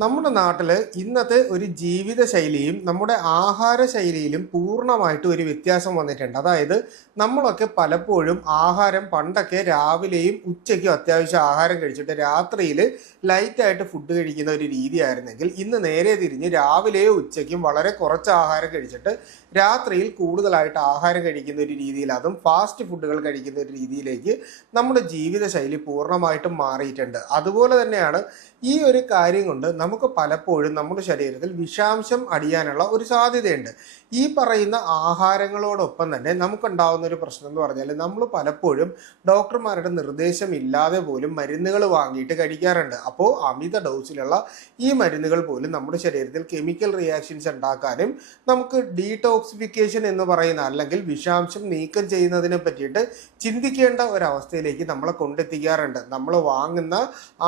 നമ്മുടെ നാട്ടിൽ ഇന്നത്തെ ഒരു ജീവിതശൈലിയും നമ്മുടെ ആഹാരശൈലിയിലും പൂർണ്ണമായിട്ട് ഒരു വ്യത്യാസം വന്നിട്ടുണ്ട്. അതായത് നമ്മളൊക്കെ പലപ്പോഴും ആഹാരം പണ്ടൊക്കെ രാവിലെയും ഉച്ചയ്ക്കും അത്യാവശ്യം ആഹാരം കഴിച്ചിട്ട് രാത്രിയിൽ ലൈറ്റായിട്ട് ഫുഡ് കഴിക്കുന്ന ഒരു രീതിയായിരുന്നെങ്കിൽ ഇന്ന് നേരെ തിരിഞ്ഞ് രാവിലെയോ ഉച്ചയ്ക്കും വളരെ കുറച്ച് ആഹാരം കഴിച്ചിട്ട് രാത്രിയിൽ കൂടുതലായിട്ട് ആഹാരം കഴിക്കുന്ന ഒരു രീതിയിൽ, അതും ഫാസ്റ്റ് ഫുഡുകൾ കഴിക്കുന്ന ഒരു രീതിയിലേക്ക് നമ്മുടെ ജീവിതശൈലി പൂർണ്ണമായിട്ടും മാറിയിട്ടുണ്ട്. അതുപോലെ തന്നെയാണ് ഈ ഒരു കാര്യം കൊണ്ട് നമുക്ക് പലപ്പോഴും നമ്മുടെ ശരീരത്തിൽ വിഷാംശം അടിയാനുള്ള ഒരു സാധ്യതയുണ്ട്. ഈ പറയുന്ന ആഹാരങ്ങളോടൊപ്പം തന്നെ നമുക്കുണ്ടാകുന്ന ഒരു പ്രശ്നം എന്ന് പറഞ്ഞാൽ നമ്മൾ പലപ്പോഴും ഡോക്ടർമാരുടെ നിർദ്ദേശം ഇല്ലാതെ പോലും മരുന്നുകൾ വാങ്ങിയിട്ട് കഴിക്കാറുണ്ട്. അപ്പോൾ അമിത ഡോസിലുള്ള ഈ മരുന്നുകൾ പോലും നമ്മുടെ ശരീരത്തിൽ കെമിക്കൽ റിയാക്ഷൻസ് ഉണ്ടാക്കാനും നമുക്ക് ഡീടോക്സിഫിക്കേഷൻ എന്ന് പറയുന്ന അല്ലെങ്കിൽ വിഷാംശം നീക്കം ചെയ്യുന്നതിനെ പറ്റിയിട്ട് ചിന്തിക്കേണ്ട ഒരവസ്ഥയിലേക്ക് നമ്മളെ കൊണ്ടെത്തിക്കാറുണ്ട്. നമ്മൾ വാങ്ങുന്ന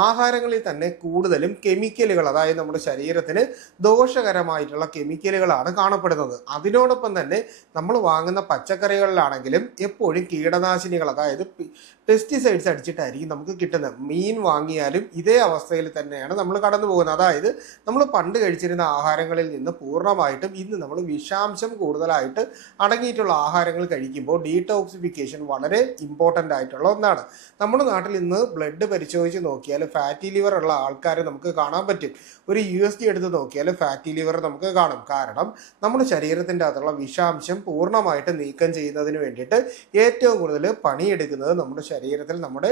ആഹാരങ്ങളിൽ തന്നെ കൂടുതലും കെമിക്കലുകൾ, അതായത് നമ്മുടെ ശരീരത്തിന് ദോഷകരമായിട്ടുള്ള കെമിക്കലുകളാണ് കാണപ്പെടുന്നത്. അതിനോടൊപ്പം തന്നെ നമ്മൾ വാങ്ങുന്ന പച്ചക്കറികളിലാണെങ്കിലും എപ്പോഴും കീടനാശിനികൾ, അതായത് പെസ്റ്റിസൈഡ്സ് അടിച്ചിട്ടായിരിക്കും നമുക്ക് കിട്ടുന്നത്. മീൻ വാങ്ങിയാലും ഇതേ അവസ്ഥയിൽ തന്നെയാണ് നമ്മൾ കടന്നു പോകുന്നത്. അതായത് നമ്മൾ പണ്ട് കഴിച്ചിരുന്ന ആഹാരങ്ങളിൽ നിന്ന് പൂർണ്ണമായിട്ടും ഇന്ന് നമ്മൾ വിഷാംശം കൂടുതലായിട്ട് അടങ്ങിയിട്ടുള്ള ആഹാരങ്ങൾ കഴിക്കുമ്പോൾ ഡീടോക്സിഫിക്കേഷൻ വളരെ ഇമ്പോർട്ടൻ്റ് ആയിട്ടുള്ള ഒന്നാണ്. നമ്മുടെ നാട്ടിൽ ഇന്ന് ബ്ലഡ് പരിശോധിച്ച് നോക്കിയാൽ ഫാറ്റി ലിവർ ഉള്ള ആൾക്കാരെ നമുക്ക് കാണാൻ പറ്റും. ഒരു USG എടുത്ത് നോക്കിയാൽ ഫാറ്റി ലിവർ നമുക്ക് കാണും. കാരണം നമ്മുടെ ശരീരത്തിൻ്റെ അകത്തുള്ള വിഷാംശം പൂർണ്ണമായിട്ട് നീക്കം ചെയ്യുന്നതിന് വേണ്ടിയിട്ട് ഏറ്റവും കൂടുതൽ പണിയെടുക്കുന്നത് നമ്മുടെ ശരീരത്തിൽ നമ്മുടെ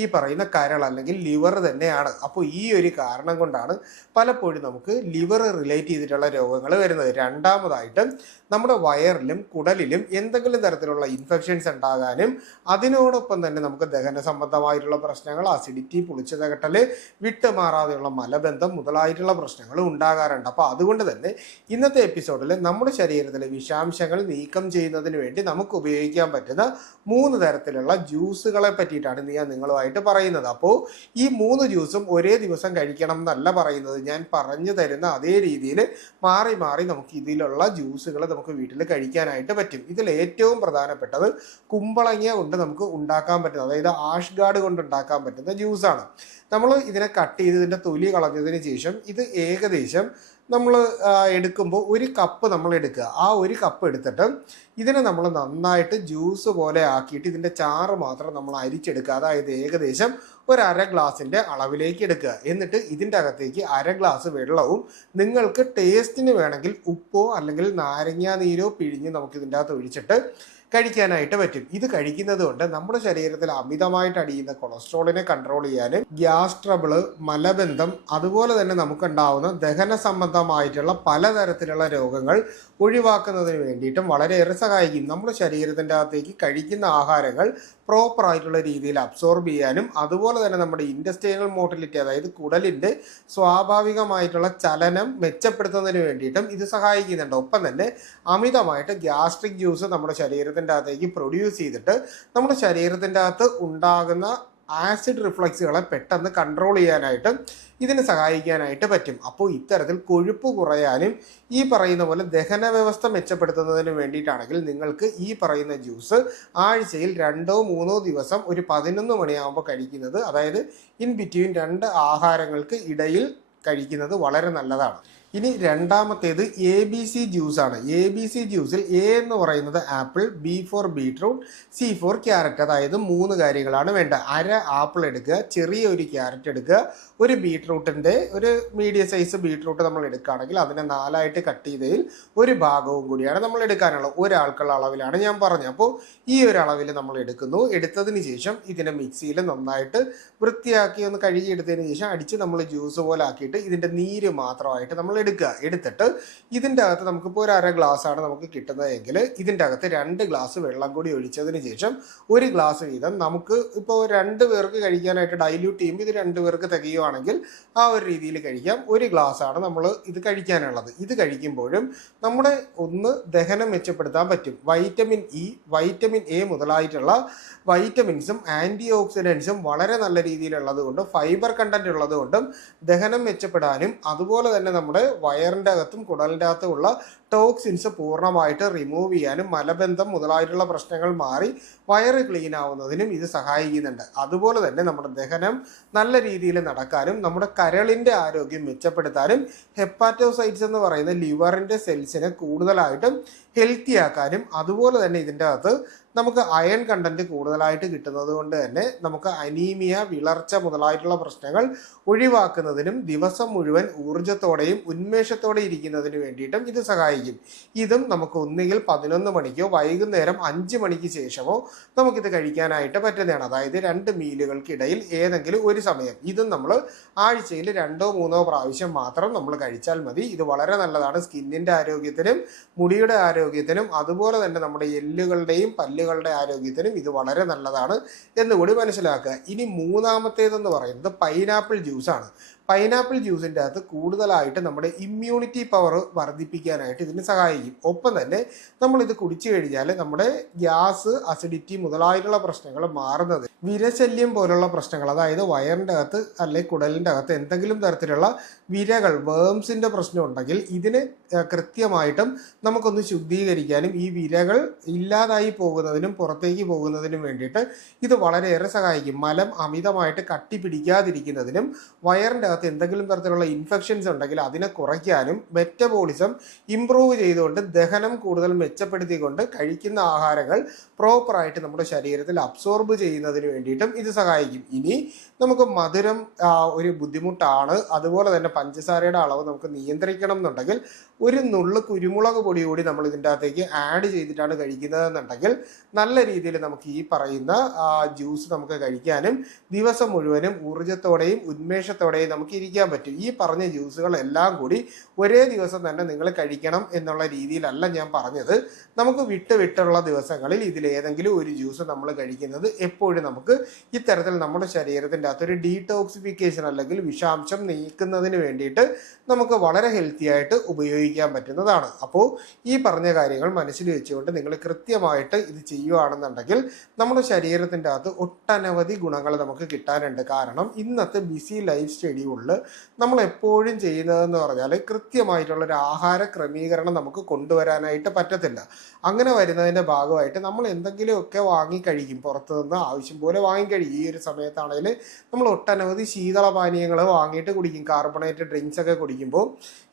ഈ പറയുന്ന കരൾ അല്ലെങ്കിൽ ലിവർ തന്നെയാണ്. അപ്പോൾ ഈ ഒരു കാരണം കൊണ്ടാണ് പലപ്പോഴും നമുക്ക് ലിവർ റിലേറ്റ് ചെയ്തിട്ടുള്ള രോഗങ്ങൾ വരുന്നത്. രണ്ടാമതായിട്ട് നമ്മുടെ വയറിലും കുടലിലും എന്തെങ്കിലും തരത്തിലുള്ള ഇൻഫെക്ഷൻസ് ഉണ്ടാകാനും അതിനോടൊപ്പം തന്നെ നമുക്ക് ദഹന സംബന്ധമായിട്ടുള്ള പ്രശ്നങ്ങൾ, അസിഡിറ്റി, പുളിച്ചതകട്ടൽ, വിട്ടുമാറാതെയുള്ള മലബന്ധം മുതലായിട്ടുള്ള പ്രശ്നങ്ങൾ ഉണ്ടാകാറുണ്ട്. അപ്പോൾ അതുകൊണ്ട് തന്നെ ഇന്നത്തെ എപ്പിസോഡിൽ നമ്മുടെ ശരീരത്തിലെ വിഷാംശങ്ങൾ നീക്കം ചെയ്യുന്നതിന് വേണ്ടി നമുക്ക് ഉപയോഗിക്കാൻ പറ്റുന്ന 3 തരത്തിലുള്ള ജ്യൂസുകളെ പറ്റിയിട്ടാണ് ഞാൻ നിങ്ങളുമായിട്ട് പറയുന്നത്. അപ്പോൾ ഈ 3 ജ്യൂസും ഒരേ ദിവസം കഴിക്കണം എന്നല്ല പറയുന്നത്. ഞാൻ പറഞ്ഞു തരുന്ന അതേ രീതിയിൽ മാറി മാറി നമുക്ക് ഇതിലുള്ള ജ്യൂസുകൾ നമുക്ക് വീട്ടിൽ കഴിക്കാനായിട്ട് പറ്റും. ഇതിൽ ഏറ്റവും പ്രധാനപ്പെട്ടത് കുമ്പളങ്ങ കൊണ്ട് നമുക്ക് ഉണ്ടാക്കാൻ പറ്റുന്ന, അതായത് ആഷ് ഗാർഡ് കൊണ്ട് ഉണ്ടാക്കാൻ പറ്റുന്ന ജ്യൂസാണ്. നമ്മൾ ഇതിനെ കട്ട് ചെയ്ത് ഇതിൻ്റെ തൊലി കളഞ്ഞതിന് ശേഷം ഇത് ഏകദേശം നമ്മൾ എടുക്കുമ്പോൾ 1 കപ്പ് നമ്മൾ എടുക്കുക. ആ 1 കപ്പ് എടുത്തിട്ട് ഇതിനെ നമ്മൾ നന്നായിട്ട് ജ്യൂസ് പോലെ ആക്കിയിട്ട് ഇതിൻ്റെ ചാറ് മാത്രം നമ്മൾ അരിച്ചെടുക്കുക. അതായത് ഏകദേശം ഒരു 1/2 ഗ്ലാസിൻ്റെ അളവിലേക്ക് എടുക്കുക. എന്നിട്ട് ഇതിൻ്റെ അകത്തേക്ക് 1/2 ഗ്ലാസ് വെള്ളവും നിങ്ങൾക്ക് ടേസ്റ്റിന് വേണമെങ്കിൽ ഉപ്പോ അല്ലെങ്കിൽ നാരങ്ങാ നീരോ പിഴിഞ്ഞ് നമുക്ക് ഇതിൻ്റെ അകത്ത് ഒഴിച്ചിട്ട് കഴിക്കാനായിട്ട് പറ്റും. ഇത് കഴിക്കുന്നത് കൊണ്ട് നമ്മുടെ ശരീരത്തിൽ അമിതമായിട്ട് അടിയുന്ന കൊളസ്ട്രോളിനെ കൺട്രോൾ ചെയ്യാനും ഗ്യാസ് ട്രബിള്, മലബന്ധം, അതുപോലെ തന്നെ നമുക്കുണ്ടാവുന്ന ദഹന സംബന്ധമായിട്ടുള്ള പലതരത്തിലുള്ള രോഗങ്ങൾ ഒഴിവാക്കുന്നതിന് വേണ്ടിയിട്ടും വളരെയേറെ സഹായിക്കും. നമ്മുടെ ശരീരത്തിൻ്റെ അകത്തേക്ക് കഴിക്കുന്ന ആഹാരങ്ങൾ പ്രോപ്പറായിട്ടുള്ള രീതിയിൽ അബ്സോർബ് ചെയ്യാനും അതുപോലെ തന്നെ നമ്മുടെ ഇൻറ്റസ്റ്റൈനൽ മോട്ടിലിറ്റി, അതായത് കുടലിൻ്റെ സ്വാഭാവികമായിട്ടുള്ള ചലനം മെച്ചപ്പെടുത്തുന്നതിന് വേണ്ടിയിട്ടും ഇത് സഹായിക്കുന്നുണ്ട്. ഒപ്പം തന്നെ അമിതമായിട്ട് ഗ്യാസ്ട്രിക് ജ്യൂസ് നമ്മുടെ ശരീരത്തിൻ്റെ അകത്തേക്ക് പ്രൊഡ്യൂസ് ചെയ്തിട്ട് നമ്മുടെ ശരീരത്തിൻ്റെ അകത്ത് ഉണ്ടാകുന്ന ആസിഡ് റിഫ്ലക്സുകളെ പെട്ടെന്ന് കൺട്രോൾ ചെയ്യാനായിട്ട് ഇതിന് സഹായിക്കാനായിട്ട് പറ്റും. അപ്പോൾ ഇത്തരത്തിൽ കൊഴുപ്പ് കുറയാനും ഈ പറയുന്ന പോലെ ദഹന വ്യവസ്ഥ മെച്ചപ്പെടുത്തുന്നതിന് വേണ്ടിയിട്ടാണെങ്കിൽ നിങ്ങൾക്ക് ഈ പറയുന്ന ജ്യൂസ് ആഴ്ചയിൽ 2-3 ദിവസം ഒരു 11 മണിയാകുമ്പോൾ കഴിക്കുന്നത്, അതായത് ഇൻ ബിറ്റ്വീൻ 2 ആഹാരങ്ങൾക്ക് ഇടയിൽ കഴിക്കുന്നത് വളരെ നല്ലതാണ്. ഇനി രണ്ടാമത്തേത് ABC ജ്യൂസാണ്. ABC ജ്യൂസിൽ A എന്ന് പറയുന്നത് apple, B for beetroot, C for carrot, അതായത് 3 കാര്യങ്ങളാണ് വേണ്ട. 1/2 ആപ്പിൾ എടുക്കുക, ചെറിയ ഒരു ക്യാരറ്റ് എടുക്കുക, ഒരു ബീട്രൂട്ടിൻ്റെ ഒരു മീഡിയം സൈസ് ബീട്രൂട്ട് നമ്മൾ എടുക്കുകയാണെങ്കിൽ അതിനെ 4ആയിട്ട് കട്ട് ചെയ്തതിൽ ഒരു ഭാഗവും കൂടിയാണ് നമ്മൾ എടുക്കാനുള്ളത്. ഒരാൾക്കുള്ള അളവിലാണ് ഞാൻ പറഞ്ഞത്. അപ്പോൾ ഈ ഒരു അളവിൽ നമ്മൾ എടുക്കുന്നു. എടുത്തതിന് ശേഷം ഇതിനെ മിക്സിയിൽ നന്നായിട്ട് വൃത്തിയാക്കി ഒന്ന് കഴുകിയെടുത്തതിന് ശേഷം അടിച്ച് നമ്മൾ ജ്യൂസ് പോലെ ആക്കിയിട്ട് ഇതിൻ്റെ നീര് മാത്രമായിട്ട് നമ്മൾ എടുത്തിട്ട് ഇതിൻ്റെ അകത്ത് നമുക്കിപ്പോൾ ഒരു 1/2 ഗ്ലാസ് ആണ് നമുക്ക് കിട്ടുന്നതെങ്കിൽ ഇതിൻ്റെ അകത്ത് 2 ഗ്ലാസ് വെള്ളം കൂടി ഒഴിച്ചതിന് ശേഷം 1 ഗ്ലാസ് വീതം നമുക്ക് ഇപ്പോൾ 2 പേർക്ക് കഴിക്കാനായിട്ട് ഡൈല്യൂട്ട് ചെയ്യുമ്പോൾ ഇത് 2 പേർക്ക് തികയുവാണെങ്കിൽ ആ ഒരു രീതിയിൽ കഴിക്കാം. 1 ഗ്ലാസ് ആണ് നമ്മൾ ഇത് കഴിക്കാനുള്ളത്. ഇത് കഴിക്കുമ്പോഴും നമ്മുടെ ദഹനം മെച്ചപ്പെടുത്താൻ പറ്റും. വൈറ്റമിൻ ഇ, വൈറ്റമിൻ എ മുതലായിട്ടുള്ള വൈറ്റമിൻസും ആൻറ്റി ഓക്സിഡൻസും വളരെ നല്ല രീതിയിലുള്ളത് കൊണ്ടും ഫൈബർ കണ്ടന്റ് ഉള്ളത് കൊണ്ടും ദഹനം മെച്ചപ്പെടാനും അതുപോലെ തന്നെ നമ്മുടെ വയറിൻ്റെ അകത്തും കുടലിൻ്റെ അകത്തുമുള്ള ടോക്സിൻസ് പൂർണ്ണമായിട്ട് റിമൂവ് ചെയ്യാനും മലബന്ധം മുതലായിട്ടുള്ള പ്രശ്നങ്ങൾ മാറി വയറ് ക്ലീൻ ആവുന്നതിനും ഇത് സഹായിക്കുന്നുണ്ട്. അതുപോലെ തന്നെ നമ്മുടെ ദഹനം നല്ല രീതിയിൽ നടക്കാനും നമ്മുടെ കരളിൻ്റെ ആരോഗ്യം മെച്ചപ്പെടുത്താനും ഹെപ്പാറ്റോസൈറ്റ്സ് എന്ന് പറയുന്ന ലിവറിൻ്റെ സെൽസിനെ കൂടുതലായിട്ടും ഹെൽത്തി ആക്കാനും അതുപോലെ തന്നെ ഇതിൻ്റെ അകത്ത് നമുക്ക് അയൺ കണ്ടന്റ് കൂടുതലായിട്ട് കിട്ടുന്നത് കൊണ്ട് തന്നെ നമുക്ക് അനീമിയ, വിളർച്ച മുതലായിട്ടുള്ള പ്രശ്നങ്ങൾ ഒഴിവാക്കുന്നതിനും ദിവസം മുഴുവൻ ഊർജ്ജത്തോടെയും ഉന്മേഷത്തോടെ ഇരിക്കുന്നതിന് വേണ്ടിയിട്ടും ഇത് സഹായിക്കും. ഇതും നമുക്ക് ഒന്നുകിൽ 11 മണിക്കോ വൈകുന്നേരം 5 മണിക്ക് ശേഷമോ നമുക്കിത് കഴിക്കാനായിട്ട് പറ്റുന്നതാണ്. അതായത് 2 മീലുകൾക്കിടയിൽ ഏതെങ്കിലും ഒരു സമയം. ഇതും നമ്മൾ ആഴ്ചയിൽ 2-3 പ്രാവശ്യം മാത്രം നമ്മൾ കഴിച്ചാൽ മതി. ഇത് വളരെ നല്ലതാണ് സ്കിന്നിൻ്റെ ആരോഗ്യത്തിനും മുടിയുടെ ആരോഗ്യത്തിനും അതുപോലെ തന്നെ നമ്മുടെ എല്ലുകളുടെയും പല്ലുകളുടെ ആരോഗ്യത്തിനും ഇത് വളരെ നല്ലതാണ് എന്നുകൂടി മനസ്സിലാക്കുക. ഇനി മൂന്നാമത്തേതെന്ന് പറയുന്നത് പൈനാപ്പിൾ ജ്യൂസാണ്. പൈനാപ്പിൾ ജ്യൂസിൻ്റെ അകത്ത് കൂടുതലായിട്ട് നമ്മുടെ ഇമ്മ്യൂണിറ്റി പവർ വർദ്ധിപ്പിക്കാനായിട്ട് ഇതിന് സഹായിക്കും. ഒപ്പം തന്നെ നമ്മളിത് കുടിച്ചു കഴിഞ്ഞാൽ നമ്മുടെ ഗ്യാസ്, അസിഡിറ്റി മുതലായിട്ടുള്ള പ്രശ്നങ്ങൾ മാറുന്നത്, വിരശല്യം പോലുള്ള പ്രശ്നങ്ങൾ, അതായത് വയറിൻ്റെ അകത്ത് അല്ലെങ്കിൽ കുടലിൻ്റെ അകത്ത് എന്തെങ്കിലും തരത്തിലുള്ള വിരകൾ, വേംസിൻ്റെ പ്രശ്നം ഉണ്ടെങ്കിൽ ഇതിനെ കൃത്യമായിട്ടും നമുക്കൊന്ന് ശുദ്ധീകരിക്കാനും ഈ വിരകൾ ഇല്ലാതായി പോകുന്നതിനും പുറത്തേക്ക് പോകുന്നതിനും വേണ്ടിയിട്ട് ഇത് വളരെയേറെ സഹായിക്കും. മലം അമിതമായിട്ട് കട്ടി പിടിക്കാതിരിക്കുന്നതിനും വയറിൻ്റെ അകത്ത് എന്തെങ്കിലും തരത്തിലുള്ള ഇൻഫെക്ഷൻസ് ഉണ്ടെങ്കിൽ അതിനെ കുറയ്ക്കാനും മെറ്റബോളിസം ഇംപ്രൂവ് ചെയ്തുകൊണ്ട് ദഹനം കൂടുതൽ മെച്ചപ്പെടുത്തിക്കൊണ്ട് കഴിക്കുന്ന ആഹാരങ്ങൾ പ്രോപ്പറായിട്ട് നമ്മുടെ ശരീരത്തിൽ അബ്സോർബ് ചെയ്യുന്നതിന് വേണ്ടിയിട്ടും ഇത് സഹായിക്കും. ഇനി നമുക്ക് മധുരം ഒരു ബുദ്ധിമുട്ടാണ്, അതുപോലെ തന്നെ പഞ്ചസാരയുടെ അളവ് നമുക്ക് നിയന്ത്രിക്കണം എന്നുണ്ടെങ്കിൽ ഒരു നുള്ളു കുരുമുളക് പൊടി കൂടി നമ്മൾ ഇതിൻ്റെ അകത്തേക്ക് ആഡ് ചെയ്തിട്ടാണ് കഴിക്കുന്നതെന്നുണ്ടെങ്കിൽ നല്ല രീതിയിൽ നമുക്ക് ഈ പറയുന്ന ജ്യൂസ് നമുക്ക് കഴിക്കാനും ദിവസം മുഴുവനും ഊർജ്ജത്തോടെയും ഉന്മേഷത്തോടെയും നമുക്ക് ഇരിക്കാൻ പറ്റും. ഈ പറഞ്ഞ ജ്യൂസുകളെല്ലാം കൂടി ഒരേ ദിവസം തന്നെ നിങ്ങൾ കഴിക്കണം എന്നുള്ള രീതിയിലല്ല ഞാൻ പറഞ്ഞത്. നമുക്ക് വിട്ടുള്ള ദിവസങ്ങളിൽ ഇതിലേതെങ്കിലും ഒരു ജ്യൂസ് നമ്മൾ കഴിക്കുന്നത് എപ്പോഴും നമുക്ക് ഇത്തരത്തിൽ നമ്മുടെ ശരീരത്തിൻ്റെ അകത്തൊരു ഡീടോക്സിഫിക്കേഷൻ അല്ലെങ്കിൽ വിഷാംശം നീക്കുന്നതിന് വേണ്ടിയിട്ട് നമുക്ക് വളരെ ഹെൽത്തി ആയിട്ട് ഉപയോഗിക്കാൻ പറ്റുന്നതാണ്. അപ്പോൾ ഈ പറഞ്ഞ കാര്യങ്ങൾ മനസ്സിൽ വെച്ചുകൊണ്ട് നിങ്ങൾ കൃത്യമായിട്ട് ഇത് ചെയ്യുകയാണെന്നുണ്ടെങ്കിൽ നമ്മുടെ ശരീരത്തിൻ്റെ അകത്ത് ഒട്ടനവധി ഗുണങ്ങൾ നമുക്ക് കിട്ടാനുണ്ട്. കാരണം ഇന്നത്തെ ബിസി ലൈഫ് ഷെഡ്യൂളിൽ നമ്മൾ എപ്പോഴും ചെയ്യുന്നതെന്ന് പറഞ്ഞാൽ കൃത്യമായിട്ടുള്ളൊരു ആഹാര ക്രമീകരണം നമുക്ക് കൊണ്ടുവരാനായിട്ട് പറ്റത്തില്ല. അങ്ങനെ വരുന്നതിൻ്റെ ഭാഗമായിട്ട് നമ്മൾ എന്തെങ്കിലുമൊക്കെ വാങ്ങിക്കഴിക്കും, പുറത്തു നിന്ന് ആവശ്യം പോലെ വാങ്ങിക്കഴിക്കും. ഈ ഒരു സമയത്താണെങ്കിൽ നമ്മൾ ഒട്ടനവധി ശീതളപാനീയങ്ങൾ വാങ്ങിയിട്ട് കുടിക്കും, കാർബണേറ്റഡ് ഡ്രിങ്ക്സ് ഒക്കെ കുടിക്കുമ്പോൾ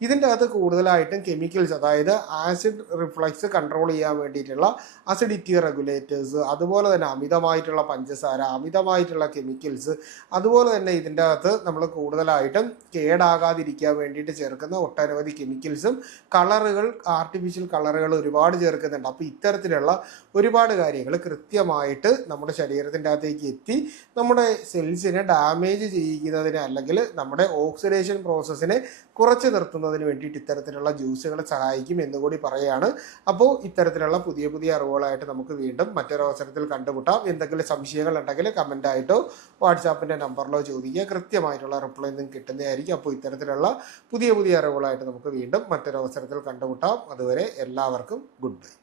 ഇതിൻ്റെ അകത്ത് കൂടുതലായിട്ടും കെമിക്കൽസ്, അതായത് ആസിഡ് റിഫ്ലക്സ് കൺട്രോൾ ചെയ്യാൻ വേണ്ടിയിട്ടുള്ള അസിഡിറ്റി റെഗുലേറ്റേഴ്സ്, അതുപോലെ തന്നെ അമിതമായിട്ടുള്ള പഞ്ചസാര, അമിതമായിട്ടുള്ള കെമിക്കൽസ്, അതുപോലെ തന്നെ ഇതിൻ്റെ അകത്ത് നമ്മൾ കൂടുതലായിട്ടും കേടാകാതിരിക്കാൻ വേണ്ടിയിട്ട് ചേർക്കുന്ന ഒട്ടനവധി കെമിക്കൽസും കളറുകൾ, ആർട്ടിഫിഷ്യൽ കളറുകൾ ഒരുപാട് ചേർക്കുന്നുണ്ട്. അപ്പോൾ ഇത്തരത്തിലുള്ള ഒരുപാട് കാര്യങ്ങൾ കൃത്യമായിട്ട് നമ്മുടെ ശരീരത്തിൻ്റെ അകത്തേക്ക് എത്തി നമ്മുടെ സെൽസിനെ ഡാമേജ് ചെയ്യിക്കുന്നതിന് അല്ലെങ്കിൽ നമ്മുടെ ഓക്സിഡേഷൻ പ്രോസസ്സിനെ കുറച്ച് നിർത്തുന്നതിന് വേണ്ടിയിട്ട് ഇത്തരത്തിലുള്ള ജ്യൂസുകൾ സഹായിക്കും എന്നുകൂടി പറയുകയാണ്. അപ്പോൾ ഇത്തരത്തിലുള്ള പുതിയ പുതിയ അറിവുകളായിട്ട് നമുക്ക് വീണ്ടും മറ്റൊരു അവസരത്തിൽ കണ്ടുമുട്ടാം. എന്തെങ്കിലും സംശയങ്ങൾ ഉണ്ടെങ്കിൽ കമൻ്റായിട്ടോ വാട്സാപ്പിൻ്റെ നമ്പറിലോ ചോദിക്കുക, കൃത്യമായിട്ടുള്ള റിപ്ലൈ നിങ്ങൾക്ക് കിട്ടുന്നതായിരിക്കും. അപ്പോൾ ഇത്തരത്തിലുള്ള പുതിയ പുതിയ അറിവുകളായിട്ട് നമുക്ക് വീണ്ടും മറ്റൊരു അവസരത്തിൽ കണ്ടുമുട്ടാം. അതുവരെ എല്ലാവർക്കും ഗുഡ് ബൈ.